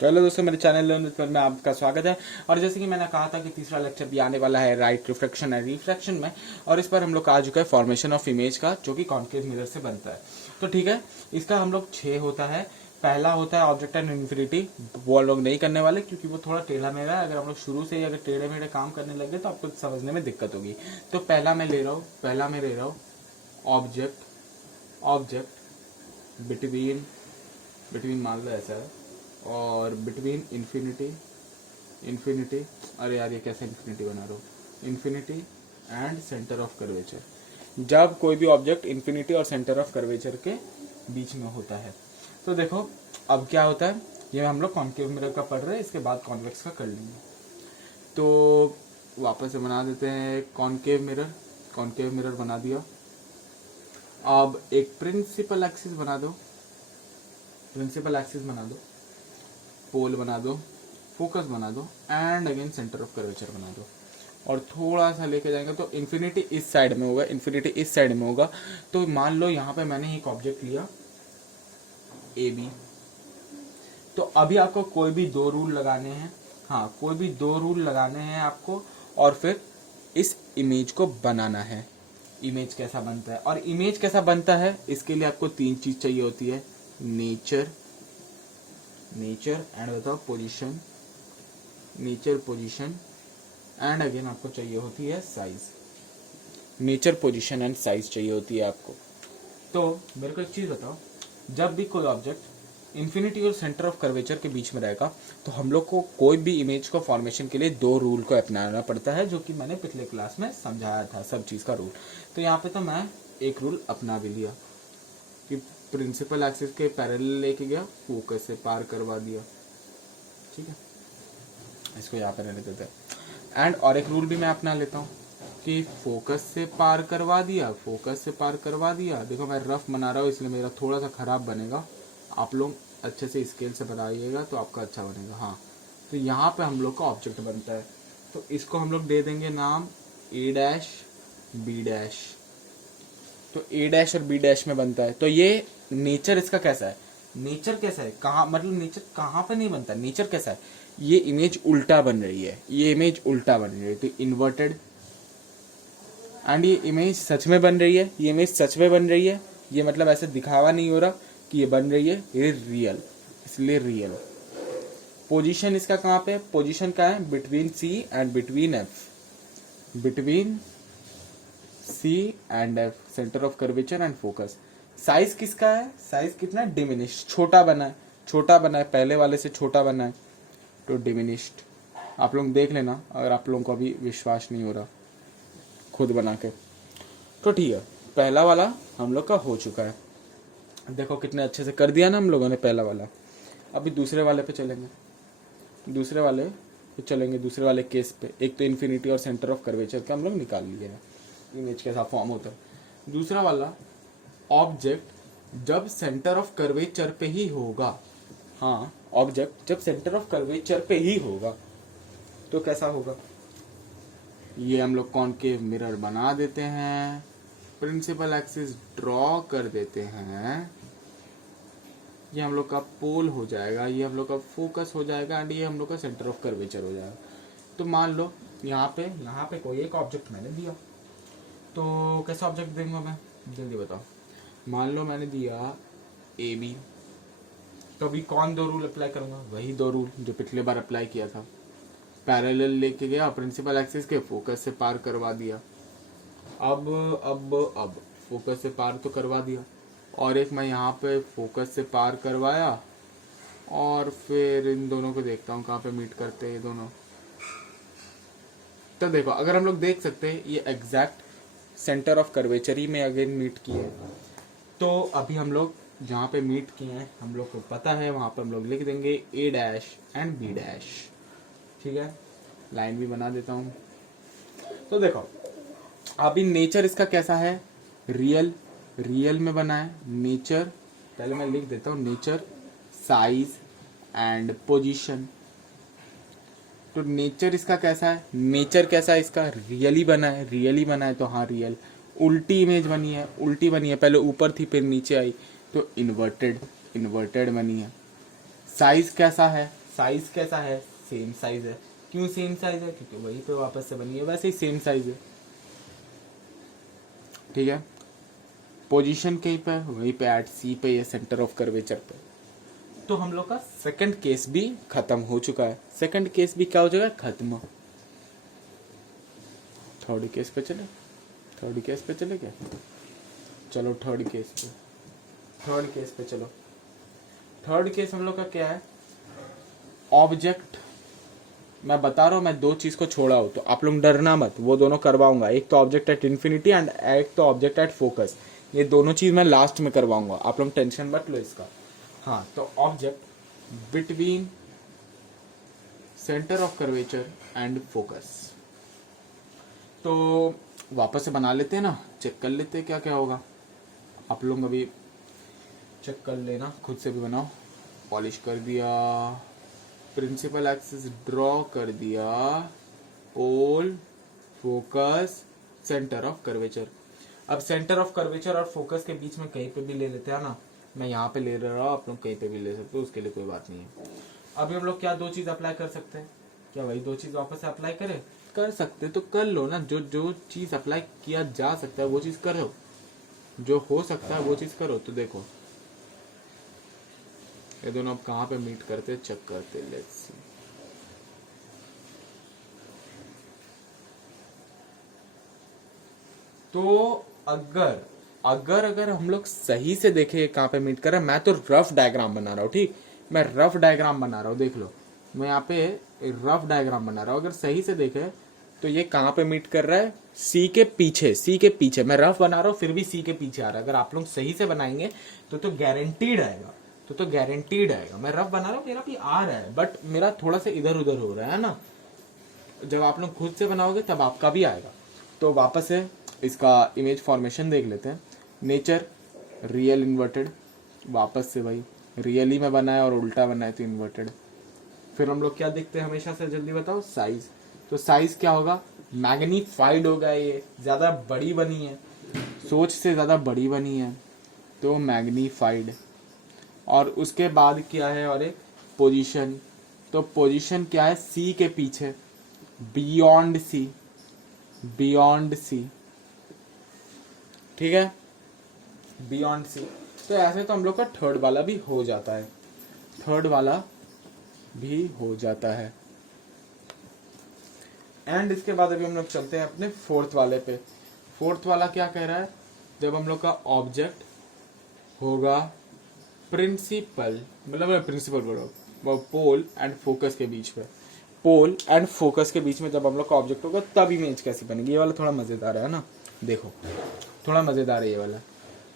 तो हेलो दोस्तों, मेरे चैनल लर्न विद में आपका स्वागत है। और जैसे कि मैंने कहा था कि तीसरा लेक्चर भी आने वाला है राइट रिफ्लेक्शन एंड रिफ्रैक्शन में, और इस पर हम लोग का आ चुका है फॉर्मेशन ऑफ इमेज का, जो कि कॉन्केव मिरर से बनता है। तो ठीक है, इसका हम लोग 6 होता है। पहला होता है ऑब्जेक्ट एंड इन्फिनिटी। वो लोग नहीं करने वाले क्योंकि वो थोड़ा टेढ़ा मेढ़ा है। अगर हम लोग शुरू से ही अगर टेढ़े मेढ़े काम करने लगे तो आपको समझने में दिक्कत होगी। तो पहला मैं ले रहा हूँ ऑब्जेक्ट बिटवीन बिटवीन मान लो ऐसा है, और बिटवीन इन्फिनिटी अरे यार ये कैसे इन्फिनिटी बना रहा हूँ, infinity and centre of curvature. जब कोई भी ऑब्जेक्ट इन्फिनिटी और सेंटर ऑफ कर्वेचर के बीच में होता है तो देखो अब क्या होता है। ये हम लोग कॉन्केव मिरर का पढ़ रहे हैं, इसके बाद कॉन्वेक्स का कर लेंगे। तो वापस से बना देते हैं कॉन्केव मिरर बना दिया। अब एक प्रिंसिपल एक्सिस बना दो, पोल बना दो, फोकस बना दो and again centre of curvature बना दो। और थोड़ा सा लेके जाएंगे तो इन्फिनिटी इस साइड में होगा। तो मान लो यहाँ पे मैंने एक ऑब्जेक्ट लिया ए बी। तो अभी आपको कोई भी दो रूल लगाने हैं, आपको, और फिर इस इमेज को बनाना है। इमेज कैसा बनता है, इसके लिए आपको 3 चीज चाहिए होती है, नेचर एंड बताओ पोजीशन, एंड अगेन आपको चाहिए होती है size. Nature, position and size चाहिए होती है आपको। तो मेरे को एक चीज बताओ, जब भी कोई ऑब्जेक्ट इन्फिनिटी और सेंटर ऑफ कर्वेचर के बीच में रहेगा तो हम लोग को कोई भी इमेज को फॉर्मेशन के लिए 2 रूल को अपनाना पड़ता है, जो कि मैंने पिछले क्लास में समझाया था, सब चीज का रूल। तो यहाँ पे तो मैं एक रूल अपना भी लिया कि प्रिंसिपल एक्सिस के पैरेलल लेके गया, फोकस से पार करवा दिया। ठीक है, इसको यहाँ पे रहने देते हैं। एंड और एक रूल भी मैं अपना लेता हूँ कि फोकस से पार करवा दिया। देखो मैं रफ बना रहा हूँ इसलिए मेरा थोड़ा सा खराब बनेगा, आप लोग अच्छे से स्केल से बनाइएगा तो आपका अच्छा बनेगा। हाँ, तो यहाँ पे हम लोग का ऑब्जेक्ट बनता है, तो इसको हम लोग दे देंगे नाम ए डैश बी डैश। तो ए डैश और बी डैश में बनता है। तो ये नेचर इसका कैसा है, कहाँ, मतलब नेचर कहाँ पे नहीं बनता, नेचर कैसा है, ये इमेज उल्टा बन रही है, तो इन्वर्टेड। एंड ये इमेज सच में बन रही है, ये मतलब ऐसे दिखावा नहीं हो रहा कि ये बन रही है, ये रियल, इसलिए रियल। पोजीशन इसका कहाँ पे है, पोजीशन का है between C and F, centre of curvature and focus. Size किसका है, साइज कितना है, डिमिनिश, छोटा बना है, पहले वाले से छोटा बना है, तो डिमिनिश्ड। आप लोग देख लेना अगर आप लोगों को अभी विश्वास नहीं हो रहा खुद बना के। तो ठीक है, पहला वाला हम लोग का हो चुका है। देखो कितने अच्छे से कर दिया ना हम लोगों ने पहला वाला। अभी दूसरे वाले केस पे। एक तो इन्फिनिटी और सेंटर ऑफ कर्वेचर का हम लोग निकाल लिए हैं, इमेज कैसा फॉर्म होता है। दूसरा वाला ऑब्जेक्ट जब सेंटर ऑफ कर्वेचर पे ही होगा, ऑब्जेक्ट जब सेंटर ऑफ कर्वेचर पे ही होगा तो कैसा होगा। ये हम लोग कॉन्केव मिरर बना देते हैं, प्रिंसिपल एक्सिस ड्रॉ कर देते हैं, ये हम लोग का पोल हो जाएगा, ये हम लोग का फोकस हो जाएगा, एंड ये हम लोग का सेंटर ऑफ कर्वेचर हो जाएगा। तो मान लो यहाँ पे कोई एक ऑब्जेक्ट मैंने दिया, तो कैसा ऑब्जेक्ट देंगे मैं, जल्दी बताओ। मान लो मैंने दिया ए बी, तो अभी कौन 2 रूल अप्लाई करूंगा, वही 2 रूल जो पिछले बार अप्लाई किया था। पैरेलल लेके गया, प्रिंसिपल एक्सिस के, फोकस से पार करवा दिया। अब फोकस से पार तो करवा दिया, और एक मैं यहाँ पे फोकस से पार करवाया, और फिर इन दोनों को देखता हूँ कहाँ पे मीट करते हैं ये दोनों। तो देखो अगर हम लोग देख सकते हैं ये एग्जैक्ट सेंटर ऑफ कर्वेचर ही में अगेन मीट किए। तो अभी हम लोग जहाँ पे मीट किए हैं हम लोग को पता है, वहाँ पर हम लोग लिख देंगे ए डैश एंड बी डैश। ठीक है, लाइन भी बना देता हूँ। तो देखो अभी नेचर इसका कैसा है, रियल में बना है। नेचर पहले मैं लिख देता हूँ, नेचर, साइज एंड पोजीशन। तो नेचर इसका कैसा है, इसका रियली बना है, तो हाँ रियल। उल्टी इमेज बनी है, पहले ऊपर थी फिर नीचे आई, तो इन्वर्टेड बनी है। साइज कैसा है, साइज कैसा है, सेम साइज है। क्यों सेम साइज है, क्योंकि वहीं पे वापस से बनी है, वैसे ही सेम साइज है, ठीक है। पोजीशन कहीं पे, वहीं पे एट सी पे, ये सेंटर ऑफ कर्वेचर पे। तो हम लोग का सेकंड केस भी खत्म हो चुका है। सेकंड केस भी क्या हो चुका है, खत्म। थर्ड केस पे चले, थर्ड केस पे चले क्या, चलो थर्ड केस पे, थर्ड केस पे चलो। थर्ड केस हम लोग का क्या है, ऑब्जेक्ट। मैं बता रहा हूं, मैं दो चीज को छोड़ा हूं, तो आप लोग डरना मत, वो दोनों करवाऊंगा। एक तो ऑब्जेक्ट एट इन्फिनिटी एंड एक तो ऑब्जेक्ट एट फोकस। ये दोनों चीज मैं लास्ट में करवाऊंगा, आप लोग टेंशन मत लो इसका। हाँ, तो object between centre of curvature and focus. तो वापस से बना लेते हैं ना, चेक कर लेते हैं क्या क्या होगा। आप लोग अभी चेक कर लेना, खुद से भी बनाओ। पॉलिश कर दिया, प्रिंसिपल एक्सिस ड्रॉ कर दिया, पोल, फोकस, सेंटर ऑफ कर्वेचर। अब सेंटर ऑफ कर्वेचर और फोकस के बीच में कहीं पे भी ले लेते हैं ना, मैं यहाँ पे ले रहा हूँ, आप लोग कहीं पे भी ले सकते हो, उसके लिए कोई बात नहीं है। अभी हम लोग क्या दो चीज अप्लाई कर सकते हैं, क्या वही दो चीज वापस से अप्लाई करें, कर सकते तो कर लो ना। जो जो चीज अप्लाई किया जा सकता है वो चीज करो, जो हो सकता है वो चीज करो। तो देखो ये दोनों अब कहाँ पे मीट करते, चेक करते, लेट्स सी। तो अगर अगर अगर हम लोग सही से देखें कहाँ पे मीट कर रहा है, मैं तो रफ डायग्राम बना रहा हूँ, ठीक, मैं रफ डायग्राम बना रहा हूँ, देख लो मैं यहाँ पे रफ डायग्राम बना रहा हूँ। अगर सही से देखे तो ये कहाँ पे मीट कर रहा है, सी के पीछे, सी के पीछे। मैं रफ बना रहा हूँ फिर भी सी के पीछे आ रहा है। अगर आप लोग सही से बनाएंगे तो गारंटीड आएगा, तो गारंटीड आएगा। मैं रफ बना रहा हूँ, मेरा भी आ रहा है, बट मेरा थोड़ा सा इधर उधर हो रहा है ना। जब आप लोग खुद से बनाओगे तब आपका भी आएगा। तो वापस से इसका इमेज फॉर्मेशन देख लेते हैं। नेचर रियल इन्वर्टेड, वापस से भाई रियली में बनाया और उल्टा बनाया तो इन्वर्टेड। फिर हम लोग क्या देखते हैं हमेशा से, जल्दी बताओ, साइज। तो साइज क्या होगा, मैग्नीफाइड होगा, ये ज्यादा बड़ी बनी है, सोच से ज्यादा बड़ी बनी है तो मैग्नीफाइड। और उसके बाद क्या है, और एक पोजीशन। तो पोजीशन क्या है, सी के पीछे, बियॉन्ड सी, बियॉन्ड सी, ठीक है, बियॉन्ड सी। तो ऐसे तो हम लोग का थर्ड वाला भी हो जाता है, थर्ड वाला भी हो जाता है। एंड इसके बाद अभी हम लोग चलते हैं अपने फोर्थ वाले पे। फोर्थ वाला क्या कह रहा है, जब हम लोग का ऑब्जेक्ट होगा प्रिंसिपल, मतलब प्रिंसिपल बोलो, पोल एंड फोकस के बीच में, पोल एंड फोकस के बीच में जब हम लोग का ऑब्जेक्ट होगा तब इमेज कैसी बनेगी। ये वाला थोड़ा मजेदार है ना, देखो थोड़ा मजेदार है ये वाला।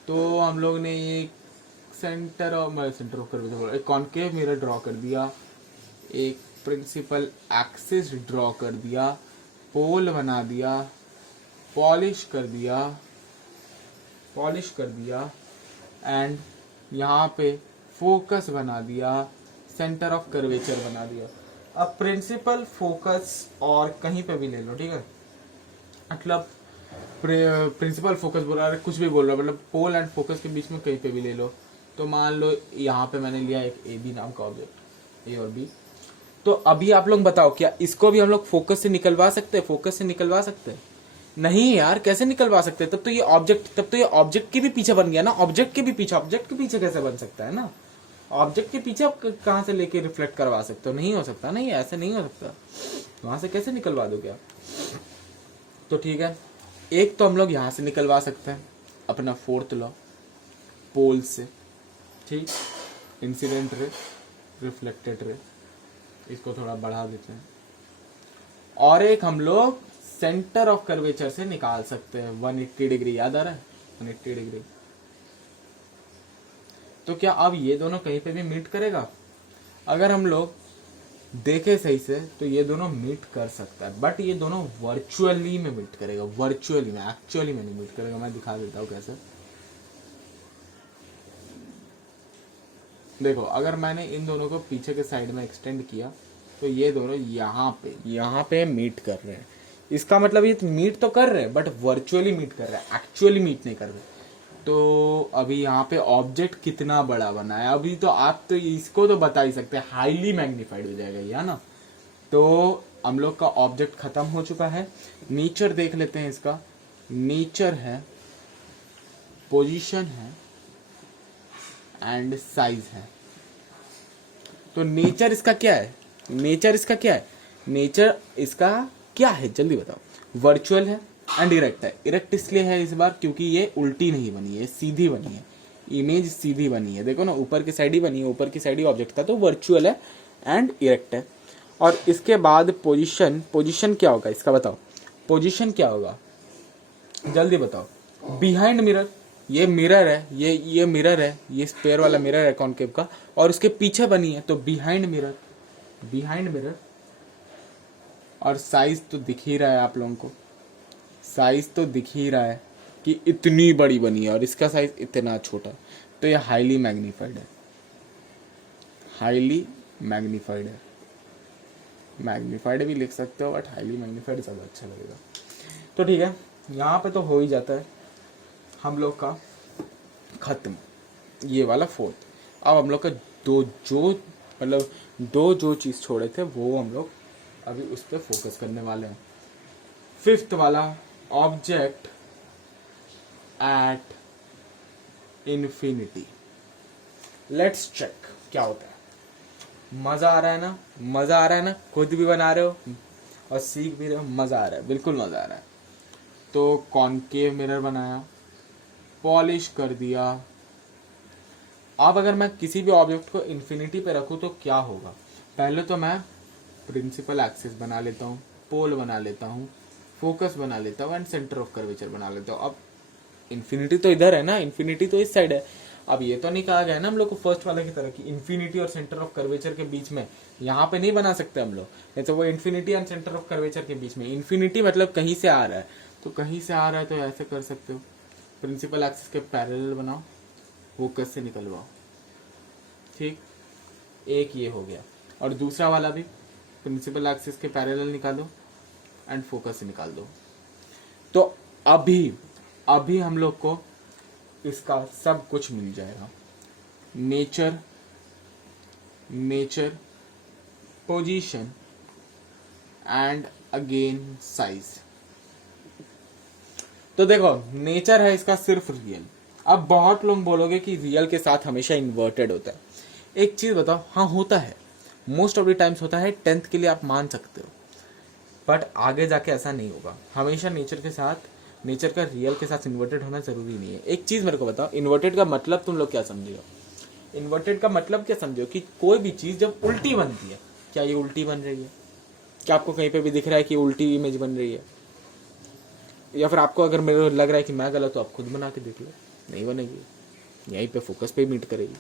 तो हम लोग ने एक सेंटर ऑफ कर्वेचर, एक कॉनकेव मिरर ड्रॉ कर दिया, एक प्रिंसिपल एक्सिस ड्रॉ कर दिया, पोल बना दिया, पॉलिश कर दिया, पॉलिश कर दिया, एंड यहाँ पे फोकस बना दिया, सेंटर ऑफ कर्वेचर बना दिया। अब प्रिंसिपल, फोकस और कहीं पे भी ले लो, ठीक है, मतलब प्रिंसिपल फोकस बोल रहा है, कुछ भी बोल रहा है, मतलब पोल एंड फोकस के बीच में कहीं पे भी ले लो। तो मान लो यहाँ पे मैंने लिया एक ए बी नाम का ऑब्जेक्ट, ए और बी। तो अभी आप लोग बताओ क्या इसको भी हम लोग फोकस से निकलवा सकते हैं, फोकस से निकलवा सकते हैं? नहीं यार, कैसे निकलवा सकते हैं? तब तो ये ऑब्जेक्ट के भी पीछे बन गया ना, ऑब्जेक्ट के पीछे कैसे बन सकता है ना, ऑब्जेक्ट के पीछे आप कहाँ से लेके रिफ्लेक्ट करवा सकते हो? नहीं हो सकता, नहीं ऐसे नहीं हो सकता, वहां से कैसे निकलवा दोगे आप? तो ठीक है, एक तो हम लोग यहाँ से निकलवा सकते हैं अपना फोर्थ लॉ, पोल से, ठीक, इंसिडेंट रे, रिफ्लेक्टेड रे, इसको थोड़ा बढ़ा देते हैं। और एक हम लोग सेंटर ऑफ कर्वेचर से निकाल सकते हैं 180 डिग्री, याद आ रहा है 180 डिग्री। तो क्या अब ये दोनों कहीं पे भी मीट करेगा? अगर हम लोग देखे सही से तो ये दोनों मीट कर सकता है, बट ये दोनों वर्चुअली में मीट करेगा, वर्चुअली में, एक्चुअली में नहीं मीट करेगा। मैं दिखा देता हूँ कैसे। देखो, अगर मैंने इन दोनों को पीछे के साइड में एक्सटेंड किया तो ये दोनों यहाँ पे मीट कर रहे हैं। इसका मतलब ये मीट तो कर रहे हैं बट वर्चुअली मीट कर रहे हैं, एक्चुअली मीट नहीं कर रहे। तो अभी यहाँ पे ऑब्जेक्ट कितना बड़ा बना है, अभी तो आप तो इसको तो बता ही सकते हैं, हाईली मैग्नीफाइड हो जाएगा ये, है ना। तो हम लोग का ऑब्जेक्ट खत्म हो चुका है। नेचर देख लेते हैं इसका। नेचर है, पोजीशन है एंड साइज है। तो नेचर इसका क्या है, नेचर इसका क्या है, नेचर इसका क्या है जल्दी बताओ। वर्चुअल है एंड इरेक्ट है। इरेक्ट इसलिए है इस बार क्योंकि ये उल्टी नहीं बनी है, सीधी बनी है, इमेज सीधी बनी है। देखो ना, ऊपर की साइड ही बनी है, ऊपर की साइड ही ऑब्जेक्ट था, तो वर्चुअल है एंड इरेक्ट है। और इसके बाद पोजीशन, पोजीशन क्या होगा इसका बताओ, पोजीशन क्या होगा जल्दी बताओ। बिहाइंड मिरर, ये मिरर है, ये मिरर है, ये स्क्वायर वाला मिरर है कॉनकेव का, और उसके पीछे बनी है, तो बिहाइंड मिरर, बिहाइंड मिरर। और साइज तो दिख ही रहा है आप लोगों को, साइज तो दिख ही रहा है कि इतनी बड़ी बनी है और इसका साइज इतना छोटा, तो ये हाईली मैग्नीफाइड है, हाईली मैग्नीफाइड है। मैग्नीफाइड भी लिख सकते हो बट हाईली मैग्नीफाइड ज़्यादा अच्छा लगेगा। तो ठीक है, यहाँ पे तो हो ही जाता है हम लोग का खत्म ये वाला फोर्थ। अब हम लोग का दो जो चीज़ छोड़े थे वो हम लोग अभी उस पर फोकस करने वाले हैं। फिफ्थ वाला, object at infinity. Let's check क्या होता है। मज़ा आ रहा है ना, मज़ा आ रहा है ना, खुद भी बना रहे हो और सीख भी रहे हो, मज़ा आ रहा है, बिल्कुल मज़ा आ रहा है। तो कॉनकेव मिरर बनाया, पॉलिश कर दिया। अब अगर मैं किसी भी ऑब्जेक्ट को इन्फिनिटी पे रखूँ तो क्या होगा, पहले तो मैं प्रिंसिपल एक्सिस बना लेता हूँ, पोल बना लेता हूँ, फोकस बना लेता हूँ एंड सेंटर ऑफ कर्वेचर बना लेता हूँ। अब इन्फिनिटी तो इधर है ना, इन्फिनिटी तो इस साइड है। अब ये तो नहीं कहा गया ना हम लोग को फर्स्ट वाले की तरह कि इन्फिनिटी और सेंटर ऑफ कर्वेचर के बीच में, यहाँ पे नहीं बना सकते हम लोग, नहीं तो वो infinity and centre of curvature के बीच में। इन्फिनिटी मतलब कहीं से आ रहा है, तो कहीं से आ रहा है तो ऐसे कर सकते हो, प्रिंसिपल एक्सिस के पैरेलल बनाओ, फोकस से निकलवाओ, ठीक। एक ये हो गया, और दूसरा वाला भी प्रिंसिपल एक्सिस के पैरेलल निकालो एंड फोकस से निकाल दो। तो अभी हम लोग को इसका सब कुछ मिल जाएगा। Nature, position and again size. तो देखो, नेचर है इसका सिर्फ रियल। अब बहुत लोग बोलोगे कि रियल के साथ हमेशा इन्वर्टेड होता है। एक चीज बताओ, हाँ होता है, मोस्ट ऑफ द टाइम्स होता है, 10th के लिए आप मान सकते हो, बट आगे जाके ऐसा नहीं होगा। हमेशा नेचर के साथ, नेचर का रियल के साथ इन्वर्टेड होना जरूरी नहीं है। एक चीज मेरे को बताओ, इन्वर्टेड का मतलब तुम लोग क्या समझे हो? इन्वर्टेड का मतलब क्या समझो कि कोई भी चीज जब उल्टी बनती है, क्या ये उल्टी बन रही है? क्या आपको कहीं पे भी दिख रहा है कि उल्टी इमेज बन रही है? या फिर आपको अगर मेरे को लग रहा है कि मैं गलत, तो आप खुद बना के देख लो, नहीं बनेगी, यहीं पे फोकस पे मीट करेगी।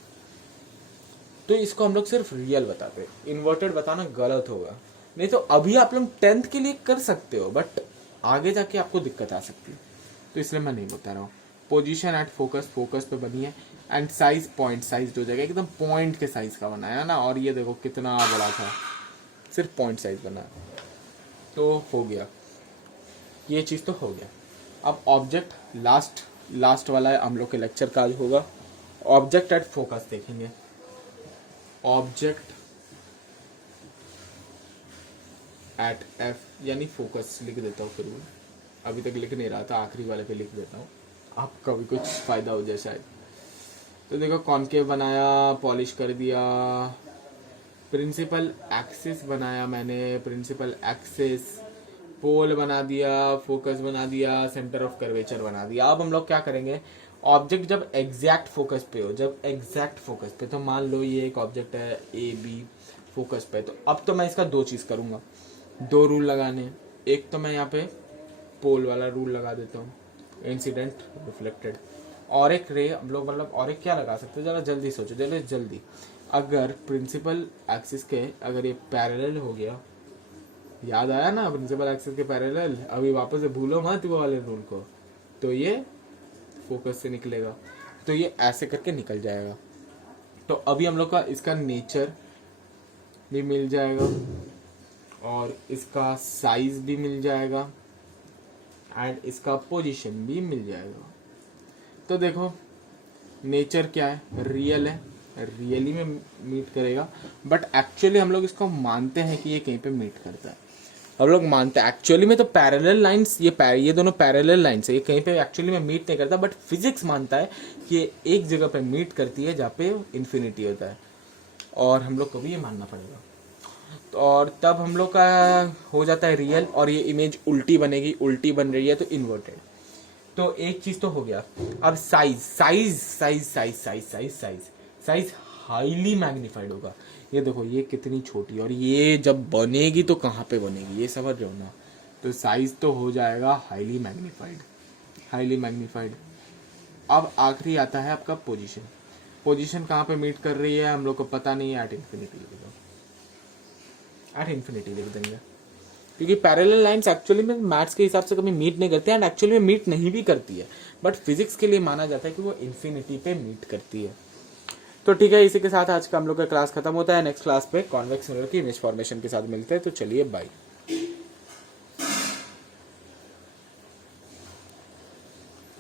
तो इसको हम लोग सिर्फ रियल बताते हैं, इन्वर्टेड बताना गलत होगा। नहीं तो अभी आप लोग 10th के लिए कर सकते हो, बट आगे जाके आपको दिक्कत आ सकती है, तो इसलिए मैं नहीं बता रहा हूँ। पोजीशन एट फोकस, फोकस पे बनी है, एंड साइज पॉइंट, साइज हो जाएगा एकदम पॉइंट के साइज का बनाया ना। और ये देखो कितना बड़ा था, सिर्फ पॉइंट साइज बना, तो हो गया, ये चीज़ तो हो गया। अब ऑब्जेक्ट लास्ट वाला है हम लोग के लेक्चर का आज होगा, ऑब्जेक्ट एट फोकस देखेंगे। ऑब्जेक्ट एट एफ यानी फोकस लिख देता हूँ, फिर वो अभी तक लिख नहीं रहा था, आखिरी वाले पे लिख देता हूँ, आपका भी कुछ फायदा हो जाए शायद। तो देखो, कॉनकेव बनाया, पॉलिश कर दिया, प्रिंसिपल एक्सिस बनाया मैंने, प्रिंसिपल एक्सिस, पोल बना दिया, फोकस बना दिया, सेंटर ऑफ कर्वेचर बना दिया। अब हम लोग क्या करेंगे, ऑब्जेक्ट जब एग्जैक्ट फोकस पे हो, जब एग्जैक्ट फोकस पे, तो मान लो ये एक ऑब्जेक्ट है ए बी फोकस पे, तो अब तो मैं इसका दो चीज़ करूँगा, दो रूल लगाने। एक तो मैं यहाँ पे पोल वाला रूल लगा देता हूँ, इंसिडेंट रिफ्लेक्टेड, और एक रे हम लोग मतलब और एक क्या लगा सकते हैं, जरा जल्दी सोचो, जल्दी। अगर प्रिंसिपल एक्सिस के अगर ये पैरेलल हो गया, याद आया ना प्रिंसिपल एक्सिस के पैरेलल, अभी वापस से भूलो मत वो वाले रूल को, तो ये फोकस से निकलेगा, तो ये ऐसे करके निकल जाएगा। तो अभी हम लोग का इसका नेचर भी मिल जाएगा और इसका साइज भी मिल जाएगा एंड इसका पोजीशन भी मिल जाएगा। तो देखो नेचर क्या है, रियल है, रियली में मीट करेगा, बट एक्चुअली हम लोग इसको मानते हैं कि ये कहीं पे मीट करता है। हम लोग मानते हैं एक्चुअली में तो पैरेलल लाइंस, ये दोनों पैरेलल लाइंस है, ये कहीं पे एक्चुअली में मीट नहीं करता, बट फिजिक्स मानता है कि ये एक जगह पे मीट करती है जहाँ पे इन्फिनिटी होता है, और हम लोग को भी ये मानना पड़ेगा। और तब हम लोग का हो जाता है रियल, और ये इमेज उल्टी बनेगी, उल्टी बन रही है तो इन्वर्टेड। तो एक चीज तो हो गया। अब साइज हाईली मैग्नीफाइड होगा। ये देखो ये कितनी छोटी, और ये जब बनेगी तो कहाँ पे बनेगी, ये समझ रहे हो ना। तो साइज तो हो जाएगा हाईली मैग्नीफाइड। अब आखिरी आता है आपका पोजीशन कहाँ पे मीट कर रही है हम लोग को पता नहीं है, एट इन्फिनिटी लिख देंगे, क्योंकि पैरेलल लाइंस एक्चुअली में मैथ्स के हिसाब से कभी मीट नहीं करती है, एंड एक्चुअली में मीट नहीं भी करती है, बट फिजिक्स के लिए माना जाता है कि वो इन्फिनिटी पे मीट करती है। तो ठीक है, इसी के साथ आज का हम लोग का क्लास खत्म होता है। नेक्स्ट क्लास पे कॉन्वेक्स मिरर की इमेज फॉर्मेशन के साथ मिलते हैं। तो चलिए बाय।